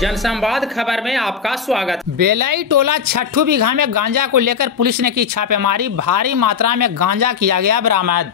जनसंवाद खबर में आपका स्वागत। बेलई टोला छठू बीघा में गांजा को लेकर पुलिस ने की छापेमारी। भारी मात्रा में गांजा किया गया बरामद।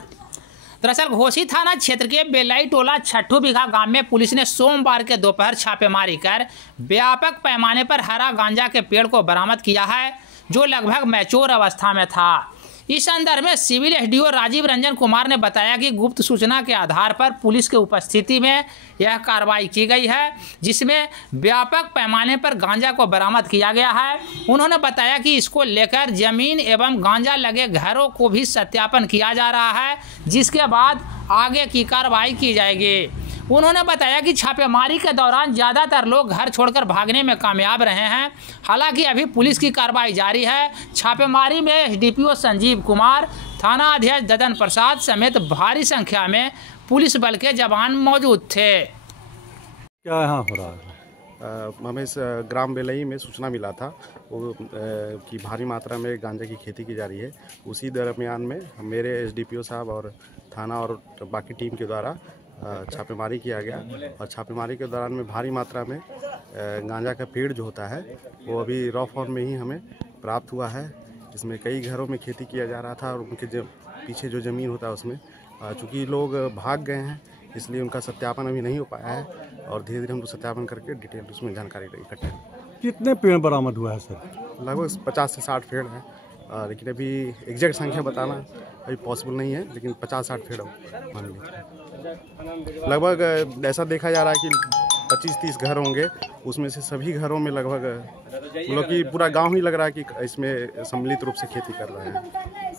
दरअसल घोसी थाना क्षेत्र के बेलई टोला छठू बीघा गांव में पुलिस ने सोमवार के दोपहर छापेमारी कर व्यापक पैमाने पर हरा गांजा के पेड़ को बरामद किया है, जो लगभग मैच्योर अवस्था में था। इस संदर्भ में सिविल एसडीओ राजीव रंजन कुमार ने बताया कि गुप्त सूचना के आधार पर पुलिस के उपस्थिति में यह कार्रवाई की गई है, जिसमें व्यापक पैमाने पर गांजा को बरामद किया गया है। उन्होंने बताया कि इसको लेकर जमीन एवं गांजा लगे घरों को भी सत्यापन किया जा रहा है, जिसके बाद आगे की कार्रवाई की जाएगी। उन्होंने बताया कि छापेमारी के दौरान ज़्यादातर लोग घर छोड़कर भागने में कामयाब रहे हैं। हालांकि अभी पुलिस की कार्रवाई जारी है। छापेमारी में एसडीपीओ संजीव कुमार, थाना अध्यक्ष ददन प्रसाद समेत भारी संख्या में पुलिस बल के जवान मौजूद थे। क्या यहाँ हो रहा है? हमें इस ग्राम बेलई में सूचना मिला था कि भारी मात्रा में गांजा की खेती की जा रही है। उसी दरमियान में मेरे एसडीपीओ साहब और थाना और बाकी टीम के द्वारा छापेमारी किया गया और छापेमारी के दौरान में भारी मात्रा में गांजा का पेड़ जो होता है वो अभी रॉ फॉर्म में ही हमें प्राप्त हुआ है। इसमें कई घरों में खेती किया जा रहा था और उनके पीछे जो ज़मीन होता है उसमें चूँकि लोग भाग गए हैं, इसलिए उनका सत्यापन अभी नहीं हो पाया है और धीरे धीरे हम सत्यापन करके डिटेल उसमें जानकारी इकट्ठा। कितने पेड़ बरामद हुआ है सर? लगभग 50 से 60 पेड़ हैं, लेकिन अभी एग्जैक्ट संख्या बताना अभी पॉसिबल नहीं है, लेकिन 50-60 पेड़ मान लीजिए। लगभग ऐसा देखा जा रहा है कि 25-30 घर होंगे, उसमें से सभी घरों में लगभग मतलब कि पूरा गांव ही लग रहा है कि इसमें सम्मिलित रूप से खेती कर रहे हैं।